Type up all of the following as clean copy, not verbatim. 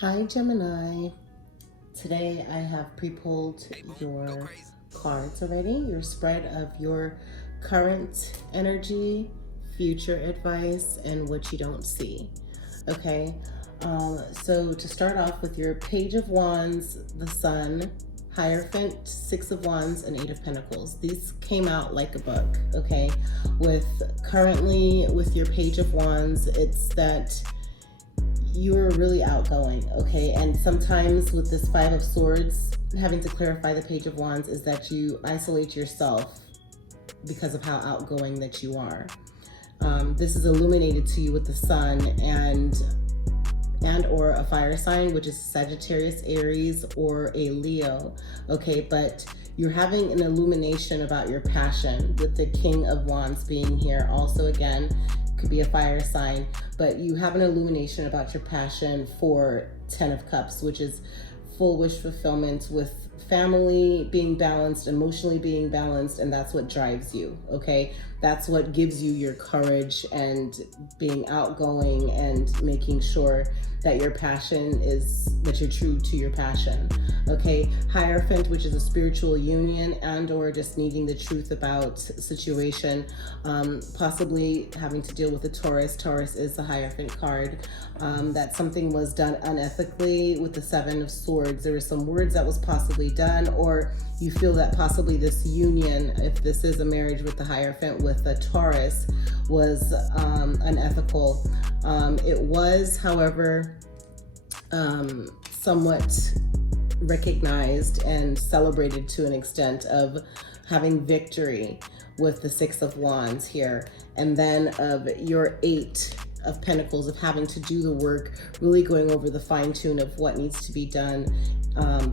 Hi Gemini. Today I have pre-pulled your cards already, your spread of your current energy, future advice, and what you don't see. Okay, so to start off with your Page of Wands, the Sun, Hierophant, Six of Wands, and Eight of Pentacles. These came out like a book, okay? With your Page of Wands, it's that you're really outgoing, okay? And sometimes with this Five of Swords, having to clarify the Page of Wands is that you isolate yourself because of how outgoing that you are. This is illuminated to you with the Sun and or a fire sign, which is Sagittarius, Aries, or a Leo, okay? But you're having an illumination about your passion with the King of Wands being here. Also, again, could be a fire sign, but you have an illumination about your passion for Ten of Cups, which is full wish fulfillment with family being balanced, emotionally being balanced, and that's what drives you, okay? That's what gives you your courage and being outgoing and making sure that your passion is, that you're true to your passion, okay? Hierophant, which is a spiritual union and or just needing the truth about situation, possibly having to deal with a Taurus. Taurus is the Hierophant card, that something was done unethically with the Seven of Swords. There were some words that was possibly done, or you feel that possibly this union, if this is a marriage with the Hierophant with a Taurus, was unethical. It was, however, somewhat recognized and celebrated to an extent of having victory with the Six of Wands here, and then of your Eight of Pentacles, of having to do the work, really going over the fine tune of what needs to be done,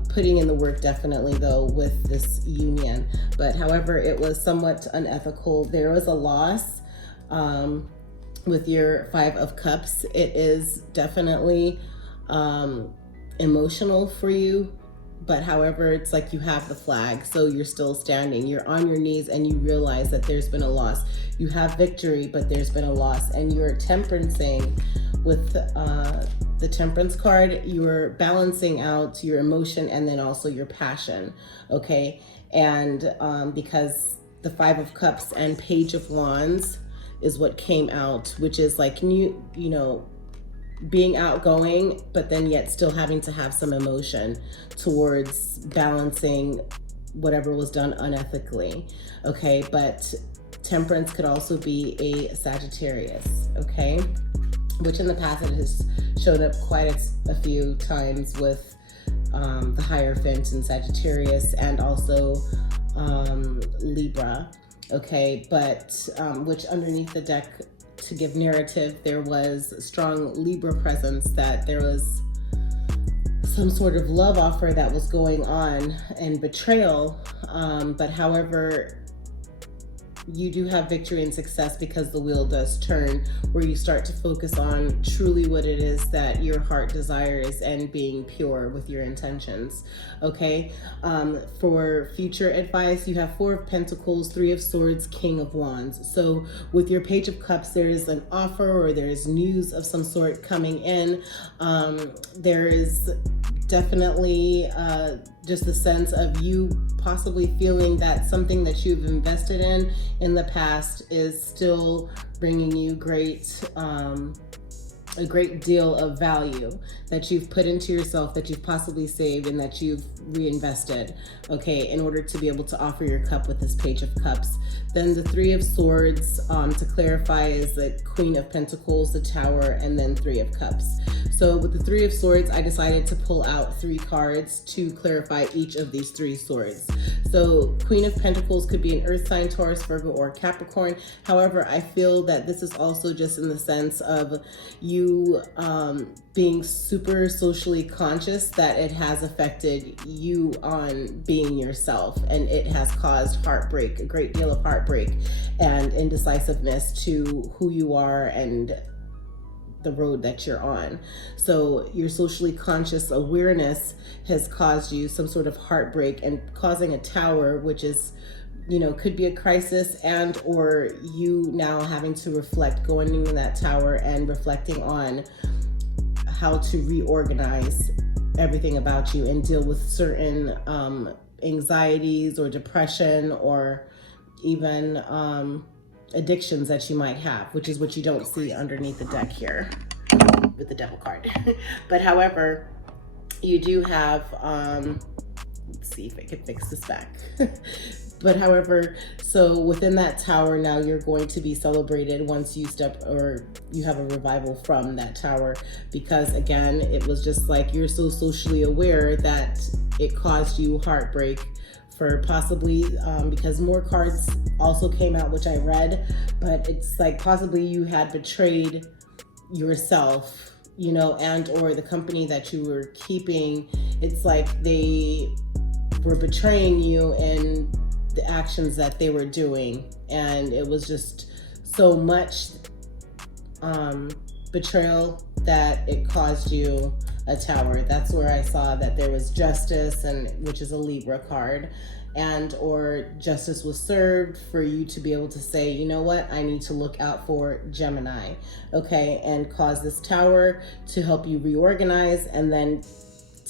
putting in the work definitely though with this union. But however, it was somewhat unethical. There was a loss with your Five of Cups. It is definitely emotional for you, but however, it's like you have the flag, so you're still standing. You're on your knees and you realize that there's been a loss. You have victory, but there's been a loss, and you're temperancing with the Temperance card. You're balancing out your emotion and then also your passion, okay? And because the Five of Cups and Page of Wands is what came out, which is like, you know, being outgoing, but then yet still having to have some emotion towards balancing whatever was done unethically, okay? But Temperance could also be a Sagittarius, okay? Which in the past it has showed up quite a few times with the Hierophant and Sagittarius, and also Libra, okay? But which underneath the deck, to give narrative, there was a strong Libra presence, that there was some sort of love offer that was going on and betrayal, but however, you do have victory and success because the wheel does turn, where you start to focus on truly what it is that your heart desires and being pure with your intentions, okay? For future advice, you have Four of Pentacles, Three of Swords, King of Wands. So with your Page of Cups, there is an offer or there is news of some sort coming in. There is definitely just the sense of you possibly feeling that something that you've invested in the past is still bringing you a great deal of value that you've put into yourself, that you've possibly saved and that you've reinvested, okay, in order to be able to offer your cup with this Page of Cups. Then the Three of Swords, to clarify, is the Queen of Pentacles, the Tower, and then Three of Cups. So with the Three of Swords, I decided to pull out 3 cards to clarify each of these 3 swords. So Queen of Pentacles could be an earth sign, Taurus, Virgo, or Capricorn. However, I feel that this is also just in the sense of you being super socially conscious, that it has affected you on being yourself, and it has caused heartbreak, a great deal of heartbreak and indecisiveness to who you are and the road that you're on. So your socially conscious awareness has caused you some sort of heartbreak and causing a Tower, which is, you know, could be a crisis, and or you now having to reflect, going into that Tower and reflecting on how to reorganize everything about you and deal with certain anxieties or depression or even addictions that you might have, which is what you don't see underneath the deck here with the Devil card. But however, you do have, let's see if I can fix this back. But however, so within that tower, now you're going to be celebrated once you step, or you have a revival from that tower, because again, it was just like you're so socially aware that it caused you heartbreak for possibly, because more cards also came out, which I read, but it's like possibly you had betrayed yourself, you know, and or the company that you were keeping. It's like they were betraying you in the actions that they were doing, and it was just so much betrayal that it caused you a tower. That's where I saw that there was justice, and which is a Libra card, and or justice was served for you to be able to say, you know what, I need to look out for Gemini, okay, and cause this tower to help you reorganize, and then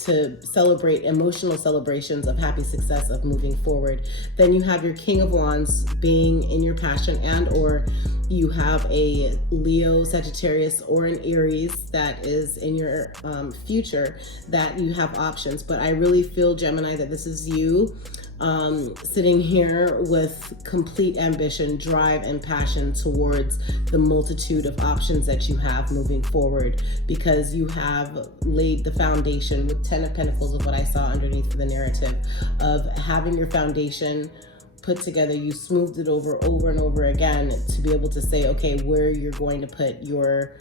to celebrate emotional celebrations of happy success of moving forward. Then you have your King of Wands being in your passion, and or you have a Leo, Sagittarius, or an Aries that is in your future, that you have options. But I really feel, Gemini, that this is you sitting here with complete ambition, drive, and passion towards the multitude of options that you have moving forward, because you have laid the foundation with 10 of Pentacles of what I saw underneath the narrative of having your foundation put together. You smoothed it over and over again to be able to say, okay, where you're going to put your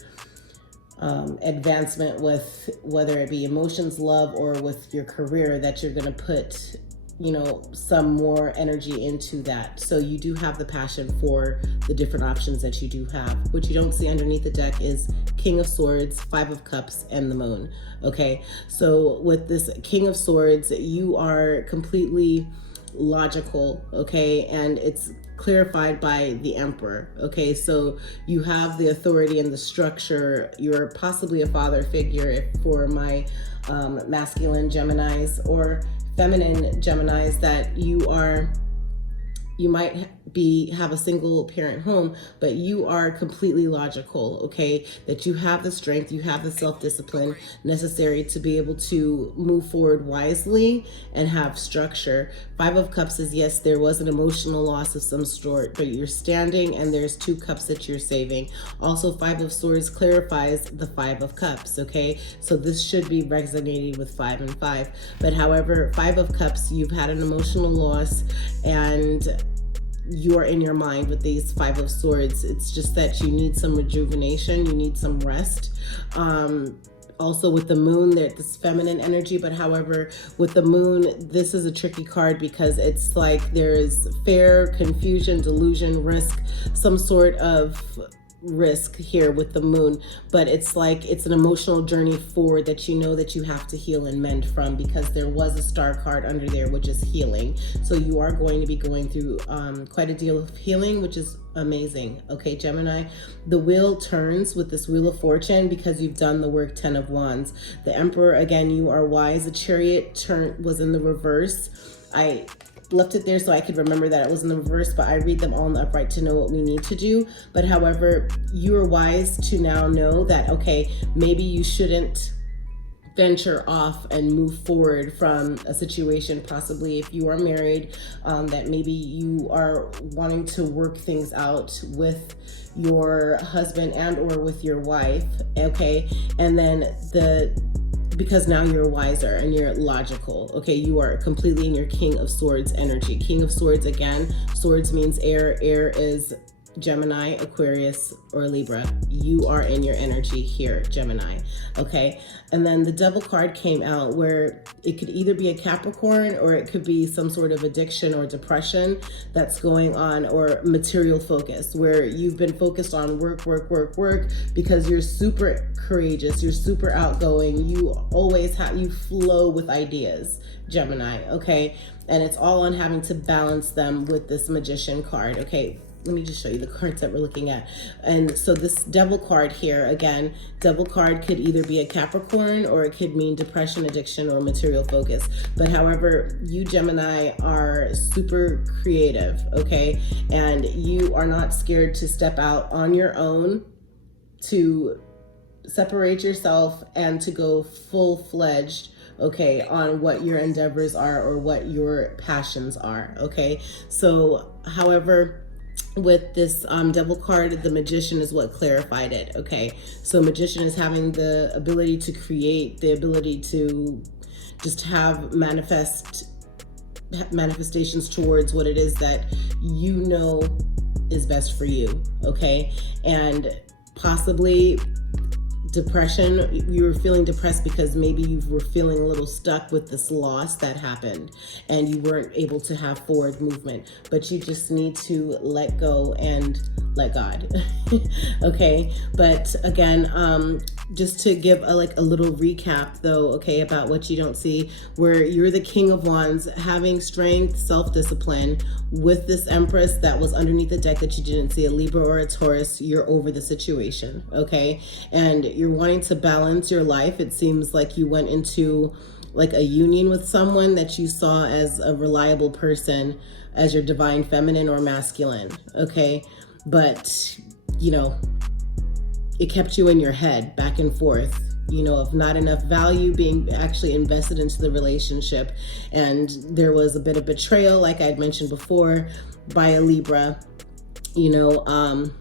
advancement with, whether it be emotions, love, or with your career, that you're going to put, you know, some more energy into that. So you do have the passion for the different options that you do have. What you don't see underneath the deck is King of Swords, Five of Cups, and the Moon. Okay, so with this King of Swords, you are completely logical, okay, and it's clarified by the Emperor. Okay, so you have the authority and the structure. You're possibly a father figure for my masculine Geminis, or feminine Geminis, that you might have a single parent home, but you are completely logical, okay? That you have the strength, you have the self-discipline necessary to be able to move forward wisely and have structure. Five of Cups is, yes, there was an emotional loss of some sort, but you're standing, and there's 2 cups that you're saving. Also, Five of Swords clarifies the Five of Cups, okay? So this should be resonating with 5 and 5. But however, Five of Cups, you've had an emotional loss, and you're in your mind with these Five of Swords. It's just that you need some rejuvenation, you need some rest. Also with the Moon, there's this feminine energy, but however, with the Moon, this is a tricky card because it's like there's fear, confusion, delusion, risk, some sort of risk here with the Moon, but it's like it's an emotional journey forward that you know that you have to heal and mend from, because there was a Star card under there, which is healing. So you are going to be going through quite a deal of healing, which is amazing. Okay, Gemini, the wheel turns with this Wheel of Fortune because you've done the work. 10 of Wands. The Emperor, again, you are wise. The Chariot was in the reverse. I left it there so I could remember that it was in the reverse, but I read them all in the upright to know what we need to do. But however, you are wise to now know that, okay, maybe you shouldn't venture off and move forward from a situation, possibly if you are married, that maybe you are wanting to work things out with your husband and or with your wife, okay? And then because now you're wiser and you're logical, okay? You are completely in your King of Swords energy. King of Swords, again, swords means air. Air is Gemini, Aquarius, or Libra. You are in your energy here, Gemini, okay? And then the Devil card came out where it could either be a Capricorn or it could be some sort of addiction or depression that's going on, or material focus, where you've been focused on work because you're super courageous, you're super outgoing, you flow with ideas, Gemini, okay? And it's all on having to balance them with this Magician card, okay? let me just show you the cards that we're looking at. And so this devil card here, again, devil card could either be a Capricorn or it could mean depression, addiction, or material focus. But however, you Gemini are super creative, okay? And you are not scared to step out on your own, to separate yourself and to go full-fledged, okay, on what your endeavors are or what your passions are, okay? So however, with this devil card, the Magician is what clarified it, okay? So Magician is having the ability to create, the ability to just have manifestations towards what it is that you know is best for you, okay? And possibly depression, you were feeling depressed because maybe you were feeling a little stuck with this loss that happened and you weren't able to have forward movement, but you just need to let go and let God. Okay, but again, just to give a little recap though, okay, about what you don't see, where you're the King of Wands, having strength, self-discipline. With this Empress that was underneath the deck that you didn't see, a Libra or a Taurus, you're over the situation, okay? And you're wanting to balance your life. It seems like you went into like a union with someone that you saw as a reliable person, as your divine feminine or masculine, okay? But, you know, it kept you in your head back and forth, you know, of not enough value being actually invested into the relationship. And there was a bit of betrayal, like I had mentioned before, by a Libra, you know,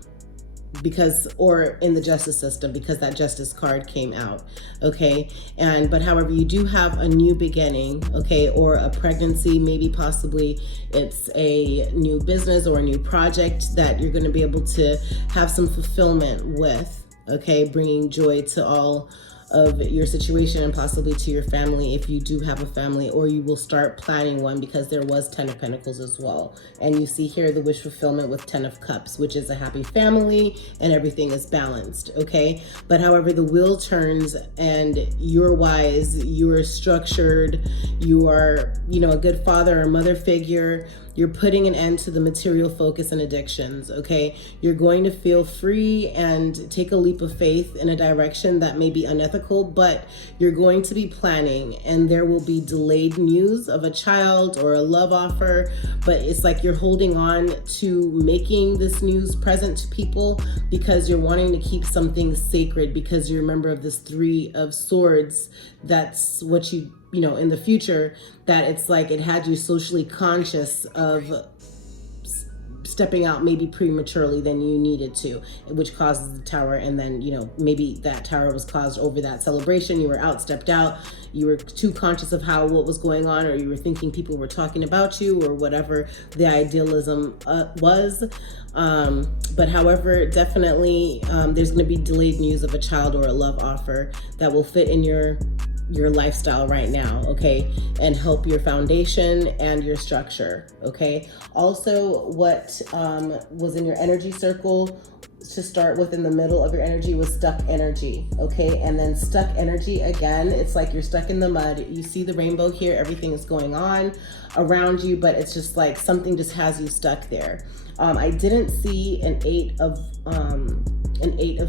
because, or in the justice system, because that justice card came out, okay? And, but however, you do have a new beginning, okay? Or a pregnancy, maybe possibly it's a new business or a new project that you're gonna be able to have some fulfillment with, okay? Bringing joy to all of your situation and possibly to your family if you do have a family, or you will start planning one, because there was 10 of Pentacles as well. And you see here the wish fulfillment with 10 of Cups, which is a happy family and everything is balanced, okay? But however, the wheel turns and you're wise, you are structured, you are, you know, a good father or mother figure. You're putting an end to the material focus and addictions, okay? You're going to feel free and take a leap of faith in a direction that may be unethical, but you're going to be planning, and there will be delayed news of a child or a love offer, but it's like you're holding on to making this news present to people because you're wanting to keep something sacred, because you're a member of this Three of Swords. That's what you know, in the future, that it's like it had you socially conscious of stepping out maybe prematurely than you needed to, which causes the tower. And then, you know, maybe that tower was caused over that celebration. You were out, stepped out, you were too conscious of what was going on, or you were thinking people were talking about you, or whatever the idealism was. But however, definitely there's going to be delayed news of a child or a love offer that will fit in your lifestyle right now, okay, and help your foundation and your structure, okay? Also, what was in your energy circle to start with in the middle of your energy was stuck energy, okay? And then stuck energy, again, it's like you're stuck in the mud. You see the rainbow here, everything is going on around you, but it's just like something just has you stuck there. I didn't see an eight of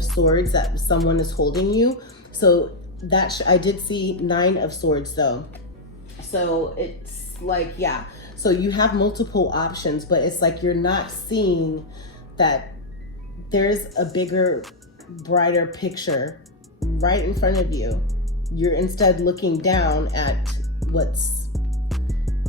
Swords that someone is holding you, so that I did see 9 of Swords though. So it's like, yeah, so you have multiple options, but it's like you're not seeing that there's a bigger, brighter picture right in front of you. You're instead looking down at what's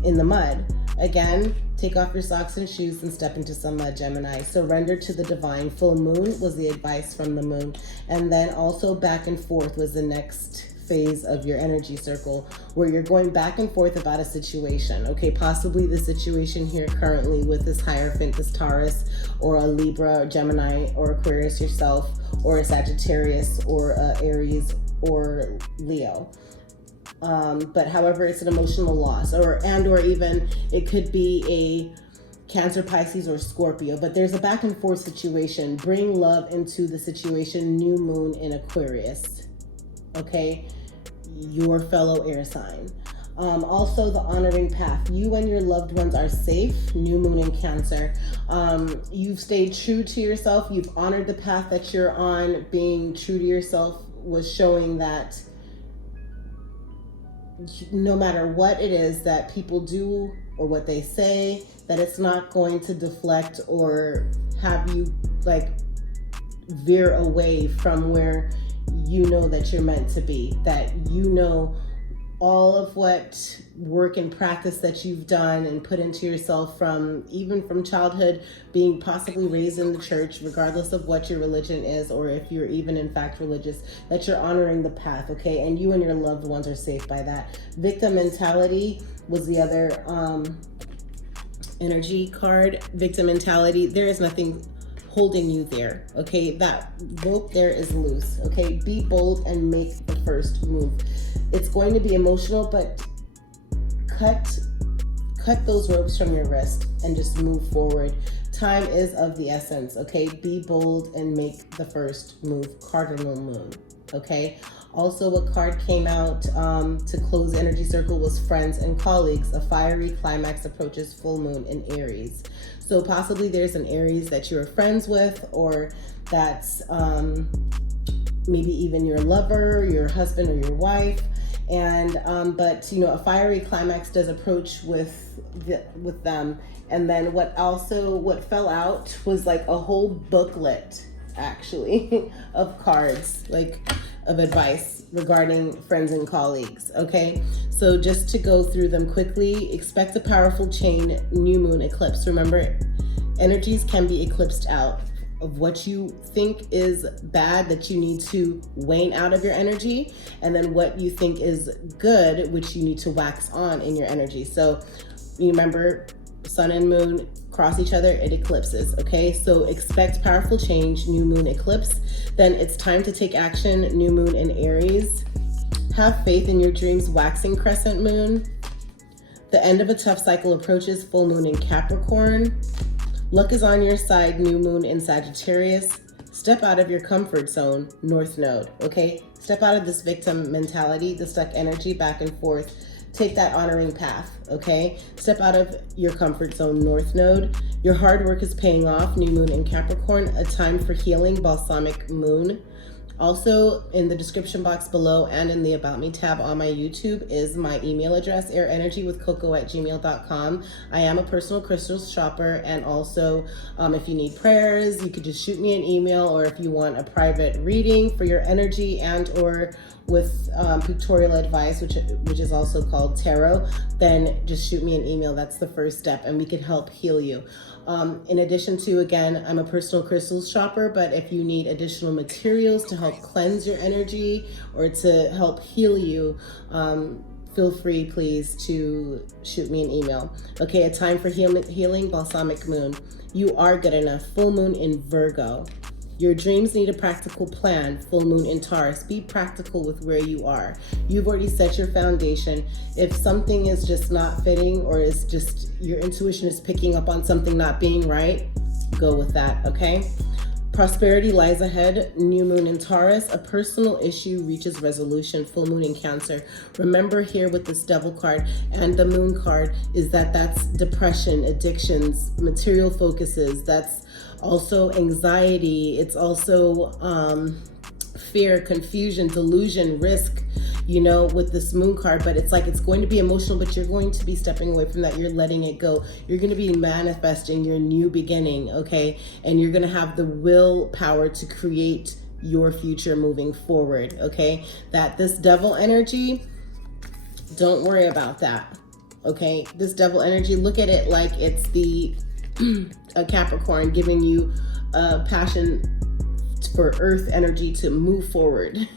in the mud. Again, take off your socks and shoes and step into some mud, Gemini. Surrender to the divine. Full moon was the advice from the moon. And then also back and forth was the next phase of your energy circle, where you're going back and forth about a situation. Okay, possibly the situation here currently with this Hierophant, this Taurus, or a Libra, or Gemini, or Aquarius yourself, or a Sagittarius, or a Aries, or Leo. But however, it's an emotional loss, or even it could be a Cancer, Pisces, or Scorpio, but there's a back and forth situation. Bring love into the situation. New moon in Aquarius, okay, your fellow air sign. Also, the honoring path. You and your loved ones are safe. New moon in Cancer. You've stayed true to yourself. You've honored the path that you're on. Being true to yourself was showing that no matter what it is that people do or what they say, that it's not going to deflect or have you like veer away from where you know that you're meant to be, that you know all of what work and practice that you've done and put into yourself from even from childhood, being possibly raised in the church, regardless of what your religion is or if you're even in fact religious, that you're honoring the path, okay? And you and your loved ones are safe by that. Victim mentality was the other energy card. Victim mentality, there is nothing holding you there, okay? That rope there is loose, okay? Be bold and make the first move. It's going to be emotional, but cut those ropes from your wrist and just move forward. Time is of the essence, okay? Be bold and make the first move. Cardinal moon, okay? Also, what card came out to close the energy circle was friends and colleagues. A fiery climax approaches full moon in Aries. So possibly there's an Aries that you're friends with, or that's maybe even your lover, your husband, or your wife. And but you know, a fiery climax does approach with them. And then what fell out was like a whole booklet actually of cards, like of advice regarding friends and colleagues, okay? So just to go through them quickly, expect a powerful chain new moon eclipse. Remember, energies can be eclipsed out of what you think is bad that you need to wane out of your energy, and then what you think is good, which you need to wax on in your energy. So you remember, sun and moon cross each other, it eclipses, okay? So expect powerful change, new moon eclipse. Then it's time to take action, new moon in Aries. Have faith in your dreams, waxing crescent moon. The end of a tough cycle approaches, full moon in Capricorn. Luck is on your side, new moon in Sagittarius. Step out of your comfort zone, North Node, okay? Step out of this victim mentality, the stuck energy back and forth. Take that honoring path, okay? Step out of your comfort zone, North Node. Your hard work is paying off, new moon in Capricorn. A time for healing, balsamic moon. Also, in the description box below and in the About Me tab on my YouTube is my email address, airenergywithcoco@gmail.com. I am a personal crystals shopper, and also if you need prayers, you could just shoot me an email, or if you want a private reading for your energy and or with pictorial advice, which is also called tarot, then just shoot me an email. That's the first step, and we can help heal you. In addition to, again, I'm a personal crystals shopper, but if you need additional materials to help cleanse your energy or to help heal you, feel free, please, to shoot me an email. Okay, a time for healing, balsamic moon. You are good enough, full moon in Virgo. Your dreams need a practical plan, full moon in Taurus. Be practical with where you are. You've already set your foundation. If something is just not fitting, or is just your intuition is picking up on something not being right, go with that, okay? Prosperity lies ahead, new moon in Taurus. A personal issue reaches resolution, full moon in Cancer. Remember here with this devil card and the moon card is that's depression, addictions, material focuses. That's also anxiety. It's also fear, confusion, delusion, risk, you know, with this moon card. But it's like it's going to be emotional, but you're going to be stepping away from that. You're letting it go. You're going to be manifesting your new beginning, okay? And you're going to have the willpower to create your future moving forward, okay? That this devil energy, don't worry about that, okay? This devil energy, look at it like it's a Capricorn giving you a passion for earth energy to move forward,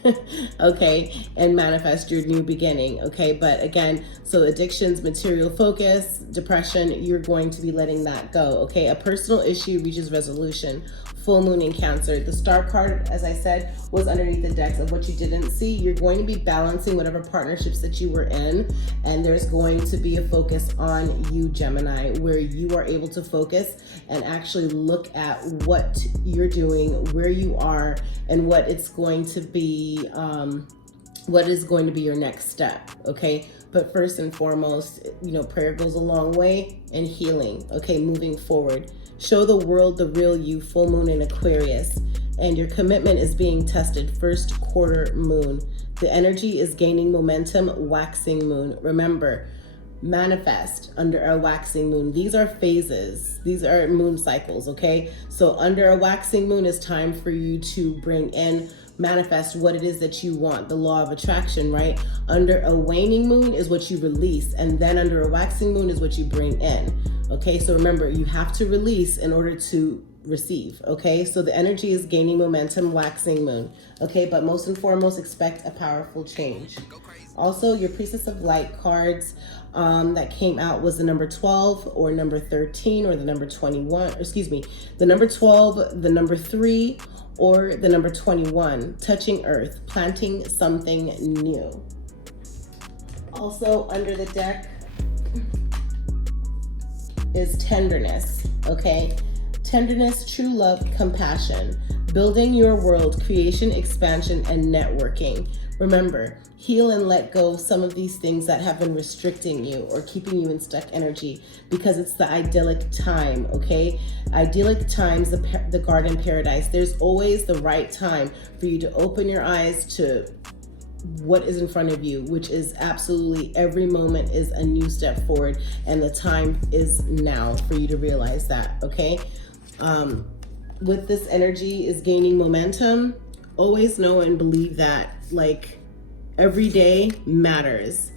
okay, and manifest your new beginning, okay? But again, so addictions, material focus, depression, you're going to be letting that go, okay? A personal issue reaches resolution, full moon in Cancer. The star card, as I said, was underneath the decks of what you didn't see. You're going to be balancing whatever partnerships that you were in, and there's going to be a focus on you, Gemini, where you are able to focus and actually look at what you're doing, where you are, and what it's going to be what is going to be your next step, okay? But first and foremost, prayer goes a long way, and healing, okay? Moving forward. Show the world the real you, full moon in Aquarius. And your commitment is being tested, first quarter moon. The energy is gaining momentum, waxing moon. Remember, manifest under a waxing moon. These are phases. These are moon cycles, okay? So under a waxing moon, it's time for you to bring in, manifest what it is that you want, the law of attraction, right? Under a waning moon is what you release, and then under a waxing moon is what you bring in, okay? So remember, you have to release in order to receive, okay? So the energy is gaining momentum, waxing moon, okay? But most and foremost, expect a powerful change. Also, your Priestess of Light cards that came out was the number 12 or number 13 or the number 21, the number 12, the number 3, or the number 21, touching earth, planting something new. Also under the deck is tenderness, okay? Tenderness, true love, compassion, building your world, creation, expansion, and networking. Remember, heal and let go of some of these things that have been restricting you or keeping you in stuck energy, because it's the idyllic time, okay? Idyllic times, the garden paradise. There's always the right time for you to open your eyes to what is in front of you, which is absolutely every moment is a new step forward, and the time is now for you to realize that, okay? With this energy is gaining momentum, always know and believe that, like, every day matters.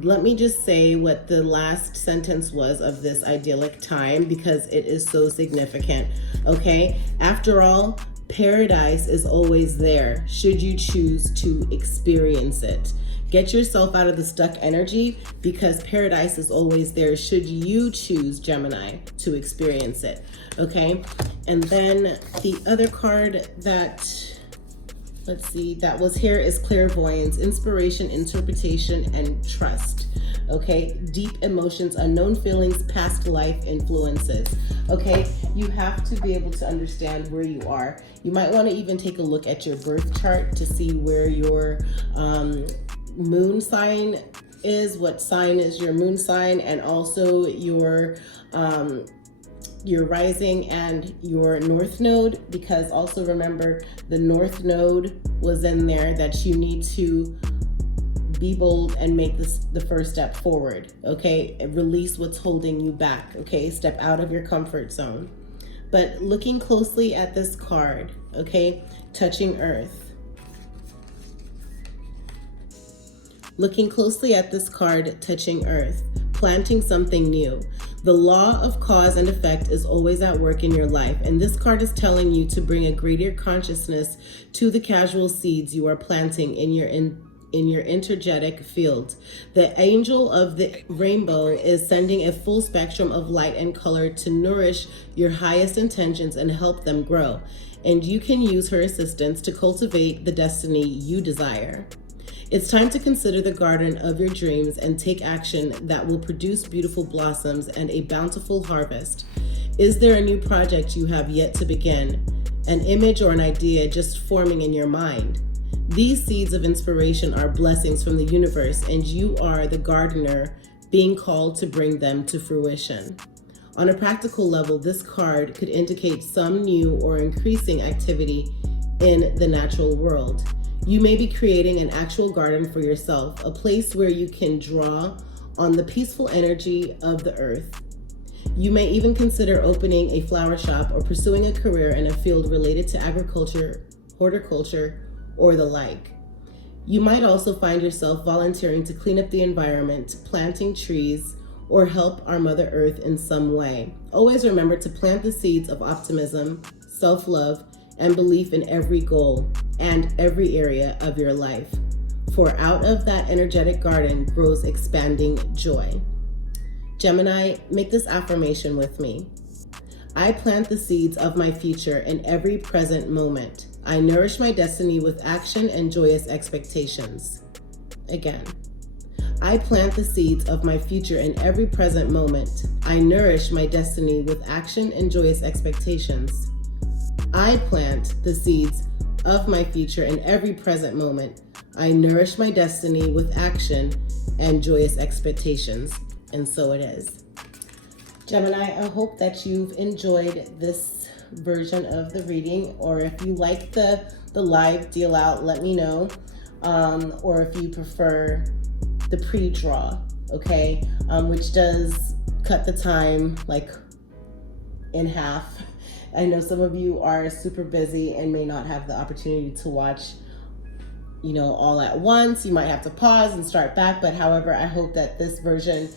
Let me just say what the last sentence was of this idyllic time, because it is so significant, okay? After all, paradise is always there, should you choose to experience it. Get yourself out of the stuck energy, because paradise is always there, should you choose, Gemini, to experience it, okay? And then the other card that, that was here is clairvoyance, inspiration, interpretation, and trust. Okay, deep emotions, unknown feelings, past life influences. Okay, you have to be able to understand where you are. You might want to even take a look at your birth chart to see where your moon sign is, what sign is your moon sign, and also your rising and your north node, because also remember the north node was in there, that you need to be bold and make this the first step forward, okay? Release what's holding you back, okay? Step out of your comfort zone. But looking closely at this card, okay? Touching earth. Looking closely at this card, touching earth, planting something new. The law of cause and effect is always at work in your life, and this card is telling you to bring a greater consciousness to the casual seeds you are planting in your energetic field. The angel of the rainbow is sending a full spectrum of light and color to nourish your highest intentions and help them grow, and you can use her assistance to cultivate the destiny you desire. It's time to consider the garden of your dreams and take action that will produce beautiful blossoms and a bountiful harvest. Is there a new project you have yet to begin? An image or an idea just forming in your mind? These seeds of inspiration are blessings from the universe, and you are the gardener being called to bring them to fruition. On a practical level, this card could indicate some new or increasing activity in the natural world. You may be creating an actual garden for yourself, a place where you can draw on the peaceful energy of the earth. You may even consider opening a flower shop or pursuing a career in a field related to agriculture, horticulture, or the like. You might also find yourself volunteering to clean up the environment, planting trees, or help our Mother Earth in some way. Always remember to plant the seeds of optimism, self-love, and belief in every goal and every area of your life. For out of that energetic garden grows expanding joy. Gemini, make this affirmation with me. I plant the seeds of my future in every present moment. I nourish my destiny with action and joyous expectations. Again, I plant the seeds of my future in every present moment. I nourish my destiny with action and joyous expectations. I plant the seeds of my future in every present moment. I nourish my destiny with action and joyous expectations, and so it is. Gemini, I hope that you've enjoyed this version of the reading, or if you like the live deal out, let me know, or if you prefer the pre-draw, okay, which does cut the time like in half. I know some of you are super busy and may not have the opportunity to watch, all at once. You might have to pause and start back, but however, I hope that this version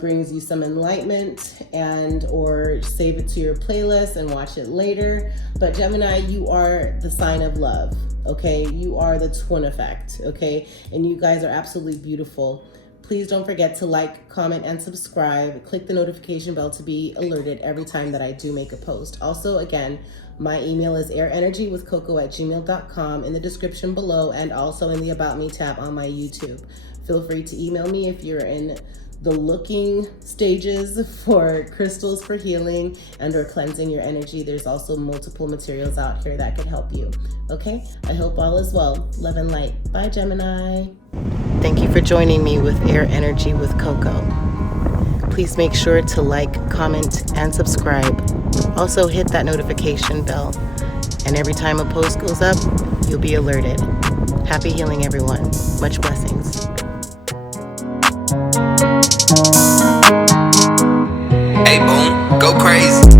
brings you some enlightenment, and or save it to your playlist and watch it later. But Gemini, you are the sign of love, okay? You are the twin effect, okay? And you guys are absolutely beautiful. Please don't forget to like, comment, and subscribe. Click the notification bell to be alerted every time that I do make a post. Also, again, my email is airenergywithcoco@gmail.com in the description below, and also in the About Me tab on my YouTube. Feel free to email me if you're in the looking stages for crystals for healing and or cleansing your energy. There's also multiple materials out here that could help you. Okay, I hope all is well. Love and light. Bye, Gemini. Thank you for joining me with Air Energy with Coco. Please make sure to like, comment, and subscribe. Also hit that notification bell, and every time a post goes up, you'll be alerted. Happy healing, everyone. Much blessings. Hey, boom, go crazy.